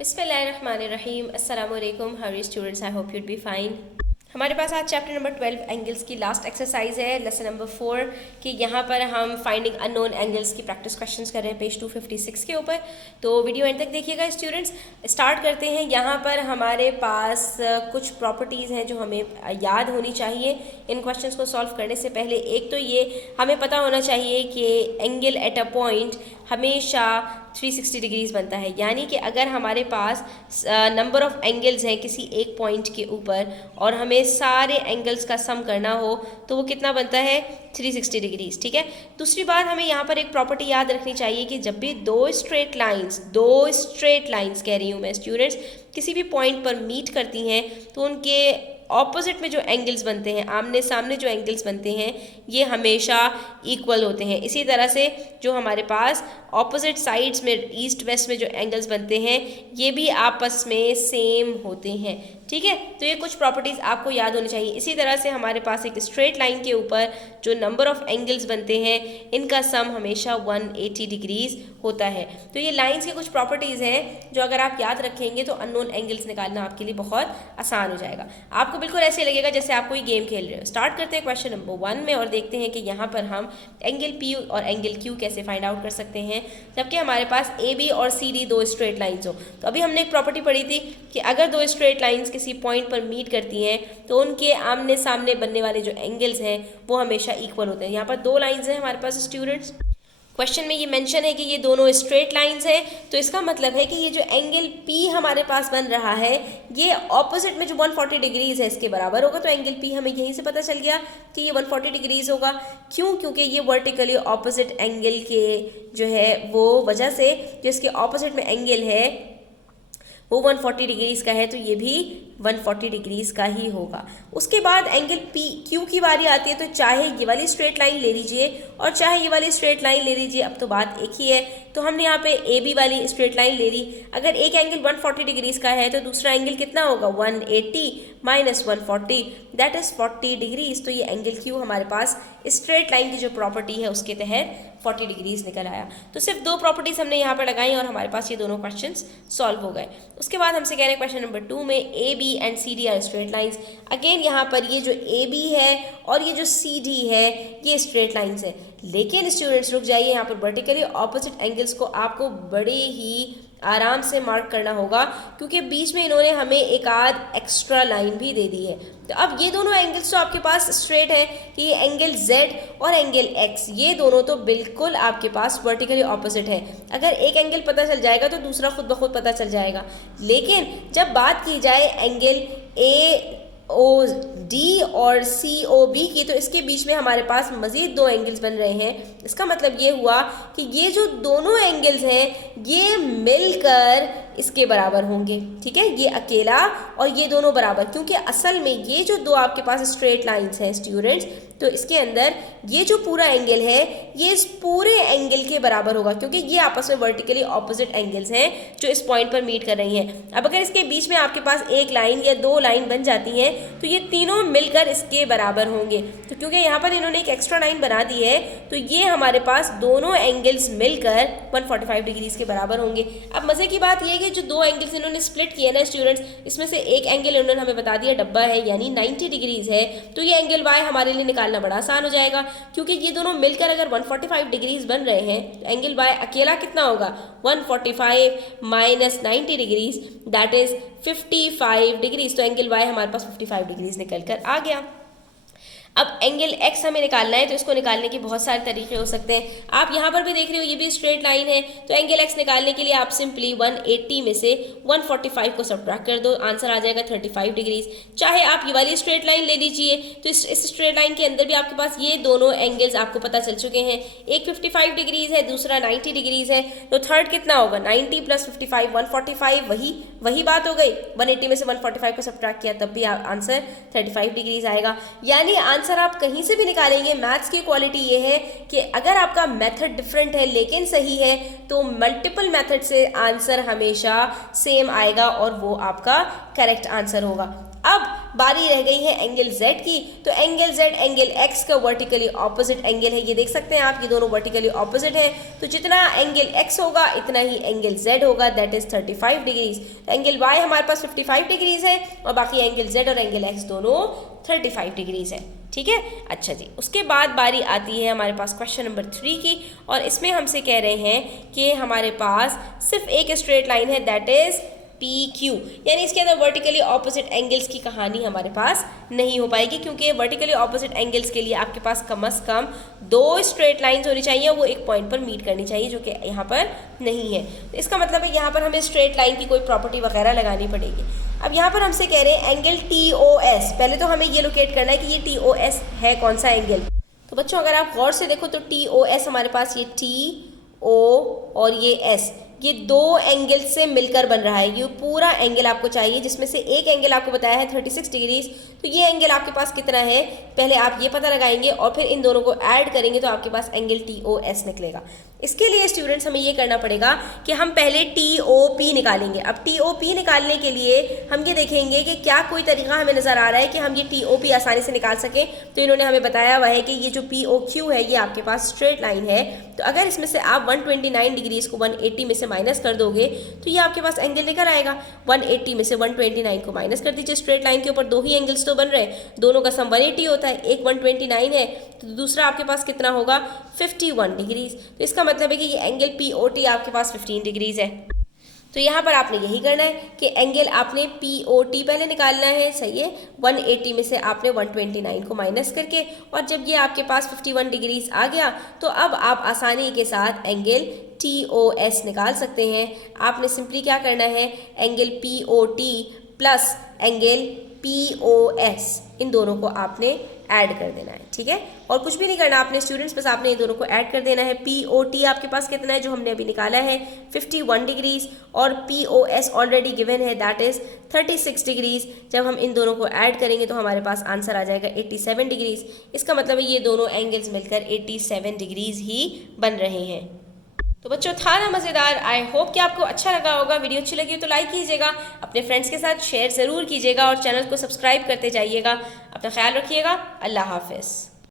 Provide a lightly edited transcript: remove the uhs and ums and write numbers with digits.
बिस्मिल्लाहिर्रहमानिर्रहीम। अस्सलाम वालेकुम। How are you students? I hope you'd be fine. हमारे पास आज चैप्टर नंबर 12 एंगल्स की लास्ट एक्सरसाइज है, लेसन नंबर 4 कि यहाँ पर हम फाइंडिंग अननोन एंगल्स की प्रैक्टिस क्वेश्चंस कर रहे हैं पेज 256 के ऊपर। तो वीडियो एंड तक देखिएगा स्टूडेंट्स। स्टार्ट करते हैं। यहाँ पर हमारे पास कुछ प्रॉपर्टीज़ हैं जो हमें याद होनी चाहिए इन क्वेश्चंस को सॉल्व करने से पहले। एक तो ये हमें पता होना चाहिए कि एंगल एट अ पॉइंट हमेशा 360 डिग्रीज बनता है, यानी कि अगर हमारे पास नंबर ऑफ एंगल्स हैं किसी एक पॉइंट के ऊपर और हमें सारे एंगल्स का सम करना हो तो वो कितना बनता है? 360 डिग्रीज। ठीक है। दूसरी बात, हमें यहाँ पर एक प्रॉपर्टी याद रखनी चाहिए कि जब भी दो स्ट्रेट लाइंस कह रही हूँ मैं स्टूडेंट्स, किसी भी पॉइंट पर मीट करती हैं तो उनके ऑपोजिट में जो एंगल्स बनते हैं, आमने सामने जो एंगल्स बनते हैं, ये हमेशा इक्वल होते हैं। इसी तरह से जो हमारे पास ऑपोजिट साइड्स में ईस्ट वेस्ट में जो एंगल्स बनते हैं ये भी आपस में सेम होते हैं। ठीक है। तो ये कुछ प्रॉपर्टीज़ आपको याद होनी चाहिए। इसी तरह से हमारे पास एक स्ट्रेट लाइन के ऊपर जो नंबर ऑफ एंगल्स बनते हैं इनका सम हमेशा 180 डिग्रीज होता है। तो ये लाइंस की कुछ प्रॉपर्टीज़ हैं जो अगर आप याद रखेंगे तो अननोन एंगल्स निकालना आपके लिए बहुत आसान हो जाएगा। आपको बिल्कुल ऐसे लगेगा जैसे आप कोई गेम खेल रहे हो। स्टार्ट करते हैं क्वेश्चन नंबर 1 में और देखते हैं कि यहाँ पर हम एंगल पी और एंगल क्यू कैसे फाइंड आउट कर सकते हैं जबकि हमारे पास ए बी और सी डी दो स्ट्रेट लाइंस हो। तो अभी हमने एक प्रॉपर्टी पढ़ी थी कि अगर दो स्ट्रेट लाइंस किसी पॉइंट पर मीट करती हैं तो उनके आमने सामने बनने वाले जो एंगल्स हैं वो हमेशा इक्वल होते हैं। यहाँ पर दो लाइंस हैं हमारे पास स्टूडेंट्स। क्वेश्चन में ये मेंशन है कि ये दोनों स्ट्रेट लाइंस हैं, तो इसका मतलब है कि ये जो एंगल P हमारे पास बन रहा है ये ऑपोजिट में जो 140 डिग्रीज है इसके बराबर होगा। तो एंगल P हमें यहीं से पता चल गया कि ये 140 डिग्रीज होगा। क्यों? क्योंकि ये वर्टिकली ऑपोजिट एंगल के जो है वो वजह से जो इसके ऑपोजिट में एंगल है वो 140 डिग्रीज का है, तो ये भी 140 डिग्रीज का ही होगा। उसके बाद एंगल पी क्यू की बारी आती है, तो चाहे ये वाली स्ट्रेट लाइन ले लीजिए और चाहे ये वाली स्ट्रेट लाइन ले लीजिए, अब तो बात एक ही है। तो हमने यहाँ पे ए बी वाली स्ट्रेट लाइन ले ली। अगर एक एंगल 140 डिग्रीज का है तो दूसरा एंगल कितना होगा? 180 माइनस 140 दैट इज 40 डिग्रीज। तो ये एंगल क्यू हमारे पास स्ट्रेट लाइन की जो प्रॉपर्टी है उसके तहत 40 डिग्रीज निकल आया। तो सिर्फ दो प्रॉपर्टीज हमने यहाँ पर लगाई और हमारे पास ये दोनों क्वेश्चंस सॉल्व हो गए। उसके बाद हमसे कह रहे हैं क्वेश्चन नंबर 2 में A B and C D are straight lines. Again यहाँ पर ये जो ए बी है और ये जो सी डी है ये स्ट्रेट लाइंस है, लेकिन स्टूडेंट्स रुक जाइए, यहाँ पर वर्टिकली ऑपोजिट एंगल्स को आपको बड़े ही आराम से मार्क करना होगा क्योंकि बीच में इन्होंने हमें एक आध एक्स्ट्रा लाइन भी दे दी है। तो अब ये दोनों एंगल्स तो आपके पास स्ट्रेट है कि ये एंगल Z और एंगल X ये दोनों तो बिल्कुल आपके पास वर्टिकली ऑपोजिट है। अगर एक एंगल पता चल जाएगा तो दूसरा खुद ब खुद पता चल जाएगा। लेकिन जब बात की जाए एंगल AOD और COB की तो इसके बीच में हमारे पास मज़ीद दो एंगल्स बन रहे हैं। इसका मतलब ये हुआ कि ये जो दोनों एंगल्स हैं ये मिलकर इसके बराबर होंगे। ठीक है, ये अकेला और ये दोनों बराबर, क्योंकि असल में ये जो दो आपके पास स्ट्रेट लाइंस हैं स्टूडेंट्स, तो इसके अंदर ये जो पूरा एंगल है ये इस पूरे एंगल के बराबर होगा क्योंकि ये आपस में वर्टिकली ऑपोजिट एंगल्स हैं जो इस पॉइंट पर मीट कर रही हैं। अब अगर इसके बीच में आपके पास एक लाइन या दो लाइन बन जाती हैं तो ये तीनों मिलकर इसके बराबर होंगे। तो क्योंकि यहाँ पर इन्होंने एक एक्स्ट्रा लाइन बना दी है तो ये हमारे पास दोनों एंगल्स मिलकर 145 डिग्रीज के बराबर होंगे। अब मज़े की बात यह है कि जो दो एंगल्स इन्होंने स्प्लिट किए ना स्टूडेंट्स, इसमें से एक एंगल इन्होंने हमें बता दिया डब्बा है यानी 90 डिग्रीज है, तो ये एंगल वाई हमारे लिए निकालना बड़ा आसान हो जाएगा क्योंकि ये दोनों मिलकर अगर 145 डिग्रीज बन रहे हैं तो एंगल वाई अकेला कितना होगा? 145 minus 90 degrees that is 55 degrees. तो एंगल वाई हमारे पास 55 डिग्रीज निकल कर आ गया। अब एंगल एक्स हमें निकालना है, तो इसको निकालने के बहुत सारे तरीके हो सकते हैं। आप यहाँ पर भी देख रहे हो ये भी स्ट्रेट लाइन है, तो एंगल एक्स निकालने के लिए आप सिंपली 180 में से 145 को सब्ट्रैक्ट कर दो, आंसर आ जाएगा 35 डिग्रीज। चाहे आप ये वाली स्ट्रेट लाइन ले लीजिए, तो इस स्ट्रेट लाइन के अंदर भी आपके पास ये दोनों एंगल्स आपको पता चल चुके हैं, एक 55 डिग्रीज है दूसरा 90 डिग्रीज है, तो थर्ड कितना होगा? 90 प्लस 55 145, वही बात हो गई। 180 में से 145 को सब्ट्रैक्ट किया तब भी आंसर 35 डिग्रीज आएगा। यानी आंसर आप कहीं से भी निकालेंगे, मैथ्स की क्वालिटी ये है कि अगर आपका मेथड डिफरेंट है लेकिन सही है तो मल्टीपल मेथड से आंसर हमेशा सेम आएगा और वो आपका करेक्ट आंसर होगा। अब बारी रह गई है एंगल Z की। तो एंगल Z एंगल X का वर्टिकली ऑपोजिट एंगल है, ये देख सकते हैं आप, ये दोनों वर्टिकली ऑपोजिट है। तो जितना एंगल X होगा इतना ही एंगल Z होगा, that is 35 degrees. Angle Y हमारे पास 55 डिग्रीज है और बाकी एंगल Z और एंगल X दोनों 35 डिग्रीज है। ठीक है, अच्छा जी, उसके बाद बारी आती है हमारे पास क्वेश्चन नंबर 3 की, और इसमें हमसे कह रहे हैं कि हमारे पास सिर्फ एक स्ट्रेट लाइन है, दैट इज PQ, यानी इसके अंदर वर्टिकली ऑपोजिट एंगल्स की कहानी हमारे पास नहीं हो पाएगी, क्योंकि वर्टिकली ऑपोजिट एंगल्स के लिए आपके पास कम से कम 2 स्ट्रेट लाइंस होनी चाहिए, वो एक पॉइंट पर मीट करनी चाहिए, जो कि यहाँ पर नहीं है। तो इसका मतलब है यहाँ पर हमें स्ट्रेट लाइन की कोई प्रॉपर्टी वगैरह लगानी पड़ेगी। अब यहाँ पर हमसे कह रहे हैं एंगल TOS, पहले तो हमें ये लोकेट करना है कि ये TOS है कौन सा एंगल। तो बच्चों अगर आप गौर से देखो तो TOS हमारे पास ये TO और ये S, ये 2 एंगल से मिलकर बन रहा है। ये पूरा एंगल आपको चाहिए, जिसमें से एक एंगल आपको बताया है 36 डिग्रीज। तो ये एंगल आपके पास कितना है, पहले आप ये पता लगाएंगे और फिर इन दोनों को ऐड करेंगे तो आपके पास एंगल TOS निकलेगा। इसके लिए स्टूडेंट्स हमें ये करना पड़ेगा कि हम पहले TOP निकालेंगे। अब TOP निकालने के लिए हम ये देखेंगे कि क्या कोई तरीका हमें नज़र आ रहा है कि हम ये TOP आसानी से निकाल सकें। तो इन्होंने हमें बताया हुआ है कि ये जो POQ है ये आपके पास स्ट्रेट लाइन है। तो अगर इसमें से आप 129 डिग्रीज को 180 में से माइनस कर दोगे तो ये आपके पास एंगल निकल आएगा। 180 में से 129 को माइनस कर दीजिए, स्ट्रेट लाइन के ऊपर 2 ही एंगल्स तो बन रहे हैं, दोनों का सम 180 होता है, एक 129 है तो दूसरा आपके पास कितना होगा 51 डिग्रीज। तो इसका मतलब है कि ये एंगल POT आपके पास 15 डिग्रीज है। तो यहाँ पर आपने यही करना है कि एंगल आपने POT पहले निकालना है, सही है। 180 में से आपने 129 को माइनस करके, और जब ये आपके पास 51 डिग्रीज आ गया तो अब आप आसानी के साथ एंगल TOS निकाल सकते हैं। आपने सिंपली क्या करना है, angle POT plus angle POS इन दोनों को आपने ऐड कर देना है, ठीक है, और कुछ भी नहीं करना आपने स्टूडेंट्स, बस आपने इन दोनों को ऐड कर देना है। POT आपके पास कितना है जो हमने अभी निकाला है 51 डिग्रीज, और POS ऑलरेडी गिवन है दैट इज 36 डिग्रीज। जब हम इन दोनों को ऐड करेंगे तो हमारे पास आंसर आ जाएगा 87 डिग्रीज। इसका मतलब है ये दोनों एंगल्स मिलकर 87 डिग्रीज ही बन रहे हैं। तो बच्चों था ना मज़ेदार, आई होप कि आपको अच्छा लगा होगा। वीडियो अच्छी लगी हो तो लाइक कीजिएगा, अपने फ्रेंड्स के साथ शेयर ज़रूर कीजिएगा और चैनल को सब्सक्राइब करते जाइएगा। अपना ख्याल रखिएगा, अल्लाह हाफ़िज़।